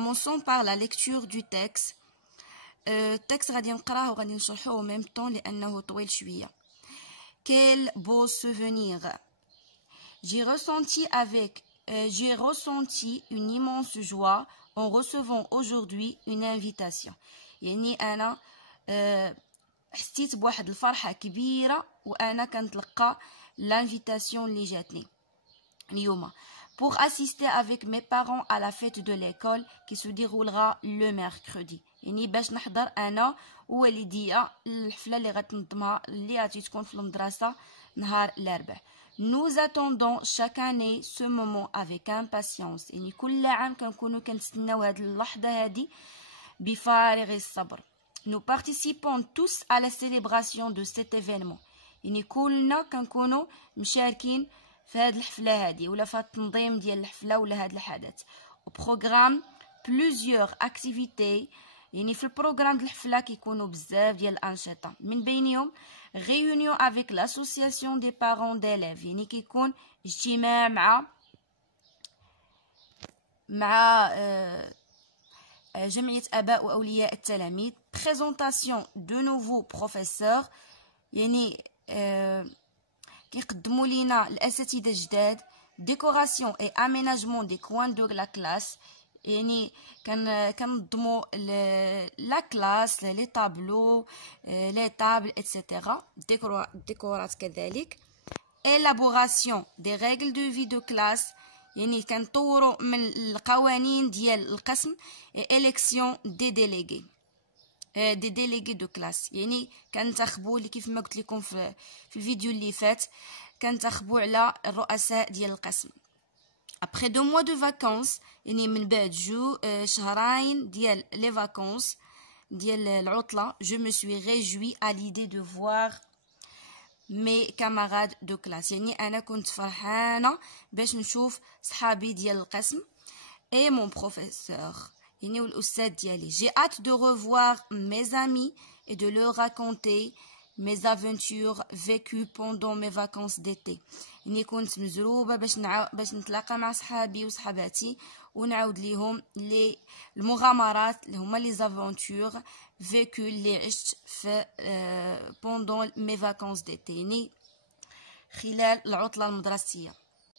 Commençons par la lecture du texte. التكست غادي نقراه وغادي نشرحوه en même temps لأنه طويل شوية. Quel beau souvenir. J'ai ressenti une immense joie en recevant aujourd'hui une invitation. يعني أنا حسيت بواحد الفرحة كبيرة وأنا كنتلقى l'invitation اللي جاتني اليوم pour assister avec mes parents à la fête de l'école qui se déroulera le mercredi. يعني باش نحضر أنا ووالديا الحفلة اللي غتنظمها اللي غادي تكون في المدرسة نهار الأربعاء. Nous attendons chaque année ce moment avec impatience. يعني كل عام كنكونوا كنتسناو هاد اللحظة هادي بفارغ الصبر. Nous participons tous à la célébration de cet événement. يعني كلنا كنكونوا مشاركين في هاد الحفلة هادي ولا في التنظيم ديال الحفلة ولا هاد الحدث. Au programme plusieurs activités. يعني في البروغرام ديال الحفلة كيكونوا بزاف ديال الأنشطة من بينهم réunion avec l'association des parents d'élèves. يعني كيكون اجتماع مع جمعية آباء وأولياء التلاميذ. présentation de nouveaux professeurs. يعني كيقدموا لينا الأساتذة الجداد. décoration et aménagement des coins de la classe. يعني كنضموا لا كلاس لي طابلو لي طابل etc. ديكورات كذلك. élaboration des règles de vie de classe. يعني كنطوروا من القوانين ديال القسم. élection des délégués de classe. يعني كنتخبوا اللي كيف ما قلت لكم في الفيديو اللي فات كنتخبوا على الرؤساء ديال القسم. Après 2 mois de vacances, يعني من بعد شهرين ديال les vacances ديال العطلة, je me suis réjouie à l'idée de voir mes camarades de classe. يعني أنا كنت فرحانة باش نشوف صحابي ديال القسم et mon professeur. يعني والأستاذ ديالي. J'ai hâte de revoir mes amis et de leur raconter mes aventures vécues pendant mes vacances d'été. يعني كنت مزروبة باش نتلاقى مع صحابي وصحباتي ونعاود ليهم المغامرات اللي هما لي زافونتور فيكو اللي عشت في pendant mes vacances d'été. يعني خلال العطلة المدرسية.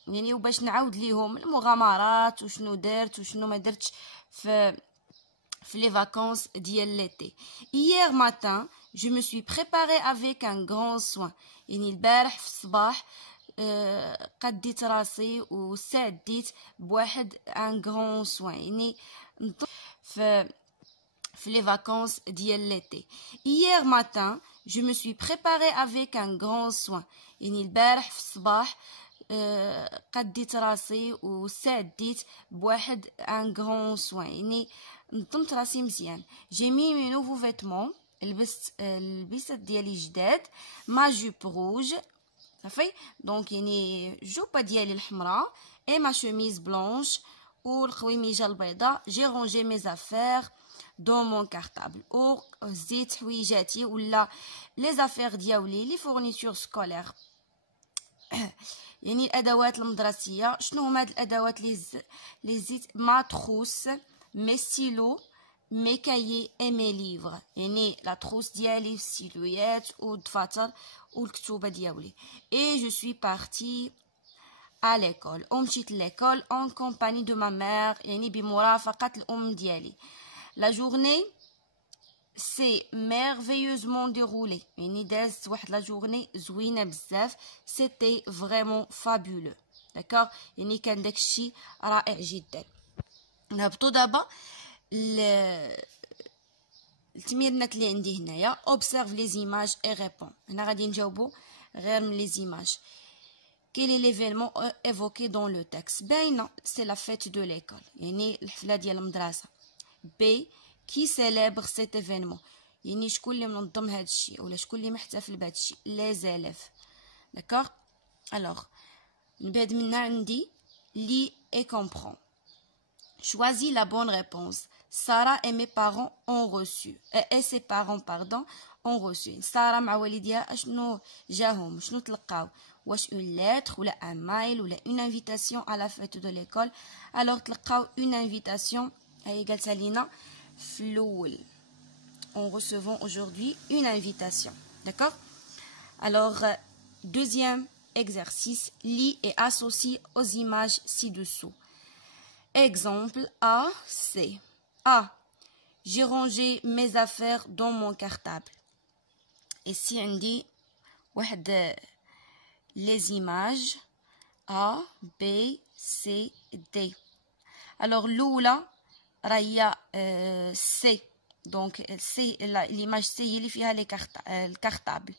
يعني وباش نعاود ليهم المغامرات وشنو درت وشنو ما درتش في les vacances ديال l'été. Hier matin, je me suis préparée avec un grand soin. يعني البارح في الصباح قديت راسي وسعديت بواحد un grand soin. يعني في les vacances ديال l'été. Hier matin, je me suis préparée avec un grand soin. يعني البارح في الصباح قديت راسي وسعديت بواحد un grand soin. يعني نظمت راسي مزيان. j'ai mis mes nouveaux vêtements. لبست البيسات ديالي جداد. ما جوب روج صافي دونك يعني جوبه ديالي الحمراء et ma chemise blanche والقويميجه البيضاء. j'ai rangé mes affaires dans mon cartable. زيت حويجاتي ولا les affaires ديالي لي fournitures scolaires. يعني الادوات المدرسيه. شنو هما هاد الادوات لي زيت؟ ما تروس مي ستيلو مي كايي اي مي ليفر. يعني لا تروس ديالي الستيلويات والدفاتر والكتوبه ديالي. et je suis partie à l'école. ومشيت l'école en compagnie de ma mère. يعني بمرافقه الام ديالي. la journée s'est merveilleusement déroulée. يعني دازت واحد لا جورني زوينه بزاف. c'était vraiment fabuleux. d'accord. يعني كان داكشي رائع جدا. نهبطوا دابا التمرينات اللي عندي هنايا. observe les images et réponds. هنا غادي نجاوبوا غير من les images. quel est l'événement évoqué dans le texte؟ باينه c'est la fête de l'école. يعني الحفله ديال المدرسه. b qui célèbre cet événement؟ يعني شكون اللي منظم هذا الشيء ولا شكون اللي محتفل بهذا الشيء؟ les élèves. d'accord. alors من بعد منا عندي lis et comprends. choisis la bonne réponse. Sarah et mes parents ont reçu et ses parents ont reçu. سارة مع والديها اشنو جاهم شنو تلقاو؟ واش une lettre ولا un mail ولا une invitation à la fête de l'école؟ alors تلقاو une invitation هاي قالتها لينا في الأول. En recevant aujourd'hui une invitation. D'accord? Alors, deuxième exercice, lis et associe aux images ci-dessous. Exemple A, C. A. J'ai rangé mes affaires dans mon cartable. Ici, on dit les images A, B, C, D. Alors, l'oula, raya C. Donc, l'image C, il y a le cartable.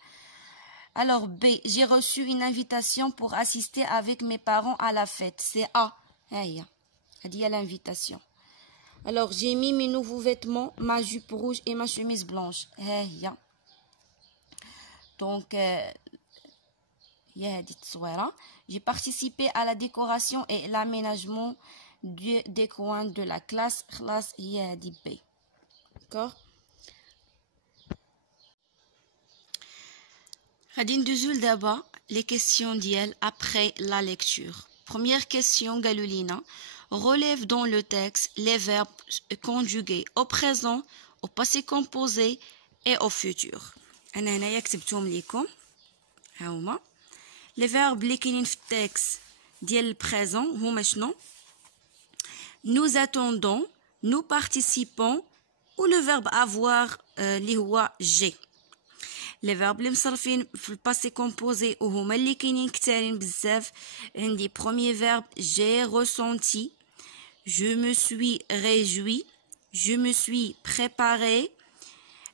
Alors, B, j'ai reçu une invitation pour assister avec mes parents à la fête. C'est A. Il y a l'invitation. Alors, j'ai mis mes nouveaux vêtements, ma jupe rouge et ma chemise blanche. Donc, j'ai participé à la décoration et l'aménagement des coins de la classe. Classe B. D'accord? غادي ندوزو دابا les questions ديال après la lecture. Première question قالوا لينا relève dans le texte les verbes conjugués au présent, au passé composé et au futur. انا هنايا كتبتهم ليكم ها هما les verbes اللي كاينين في التكست ديال البريزون هما شنو؟ nous attendons, nous participons ou le verbe avoir اللي هو j'ai. les verbes اللي مصرفين في الباسي كومبوزي وهما اللي كاينين كتارين بزاف. عندي premier verbe j'ai ressenti, je me suis réjoui, je me suis préparé.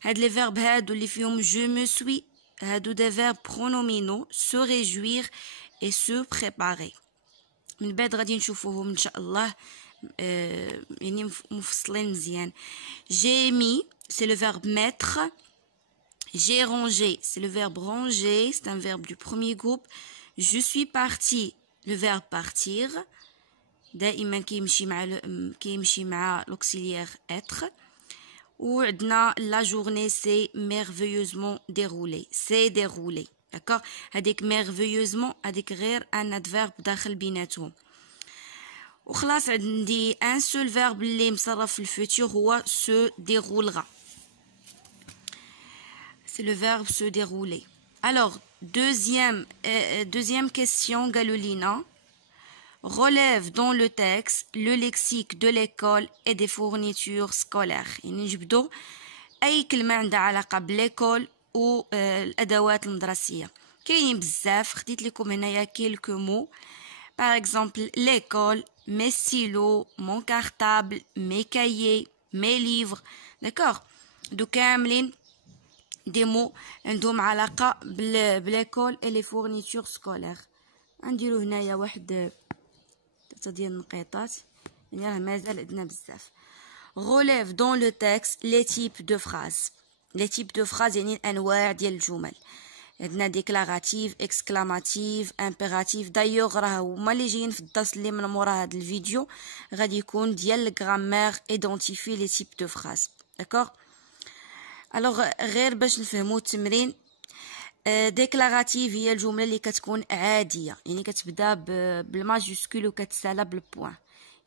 هاد les verbes هادو اللي فيهم je me suis هادو des verbes pronominaux se réjouir et se préparer. من بعد غادي نشوفوهم ان شاء الله يعني مفصلين مزيان. j'ai mis c'est le verbe mettre. J'ai rangé, c'est le verbe ranger, c'est un verbe du premier groupe. Je suis parti, le verbe partir. دائما كيمشي مع l'auxiliaire être. وعندنا la journée c'est merveilleusement déroulé. C'est déroulé. D'accord? هذيك merveilleusement هذيك غير un adverbe داخل بيناتهم. وخلاص عندي un seul verbe اللي مصرف في الفوتور هو se déroulera. C'est le verbe se dérouler. Alors, deuxième question, Galolina. Relève dans le texte le lexique de l'école et des fournitures scolaires. يعني نجبدو أي كلمة عندها علاقة بالl'école و الأدوات المدرسية. كاينين بزاف خديت لكم هنايا quelques mots. Par exemple, l'école, mes stylos, mon cartable, mes cahiers, mes livres. D'accord? دو كاملين des mots عندهم علاقة بالl'école et les fournitures scolaires. نديرو هنايا واحد 3 ديال النقيطات يعني راه مازال عندنا بزاف. relève dans le texte les types de phrases. les types de phrases يعني الأنواع ديال الجمل. عندنا déclarative, exclamative, impérative. d'ailleurs راه هما اللي جايين في الدرس اللي من مورا هاد الفيديو غادي يكون ديال الجرامير identifier les types de phrases. d'accord? alors غير باش نفهموا التمرين. ديكلاراتيف هي الجمله اللي كتكون عاديه يعني كتبدا بالماجيسكول وكتسالى بالبوان.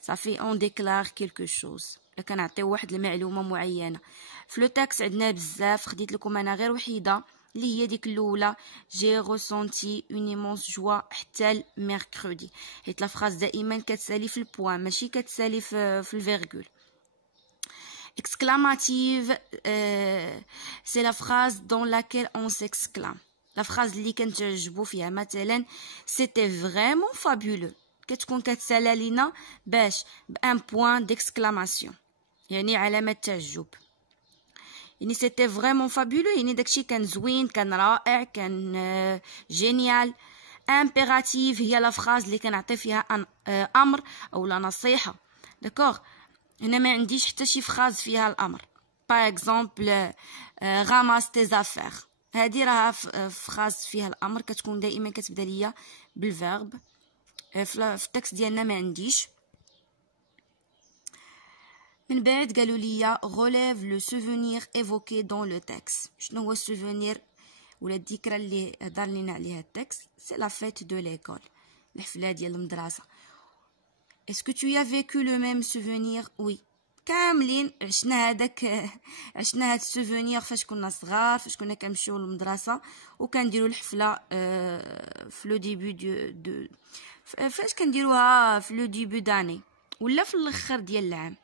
صافي اون ديكلار كيلكو شوز. كنعطيو واحد المعلومه معينه. في لو تاكس عندنا بزاف خديت لكم انا غير وحيده اللي هي ديك الاولى جي ريسونتي اون ايمونس جوا حتى الميركودي حيت لا فراز دائما كتسالي في البوان ماشي كتسالي في الفيرغول. exclamative c'est la phrase dans laquelle on s'exclame. la phrase اللي كنتعجبوا فيها مثلا c'était vraiment fabuleux كتكون كتسالى لينا باش بان بوين d'exclamation يعني علامه تعجب. يعني c'était vraiment fabuleux يعني داكشي كان زوين كان رائع كان جينيال. impérative هي لا فراز اللي كنعطي فيها امر او لا نصيحه. داكوغ هنا ما عنديش حتى شي فراز فيها الامر. باغ اكزومبل غاماس تي زافير هادي راها فراز فيها الامر كتكون دائما كتبدا ليا بالفيرب. في التكست ديالنا ما عنديش. من بعد قالوا ليا relève le souvenir évoqué dans le texte. شنو هو السوفونير ولا الذكرى اللي هضر لينا عليها التكست؟ سي لا فيت دو ليكول الحفله ديال المدرسه. Est-ce que tu as vécu le même souvenir? Oui. كاملين عشنا هذاك عشنا هاد السوفونير فاش كنا صغار، فاش كنا كنمشيو للمدرسه وكنديروا الحفله في لو ديبي دو فاش كنديروها في لو ديبي داني ولا في الاخر ديال العام.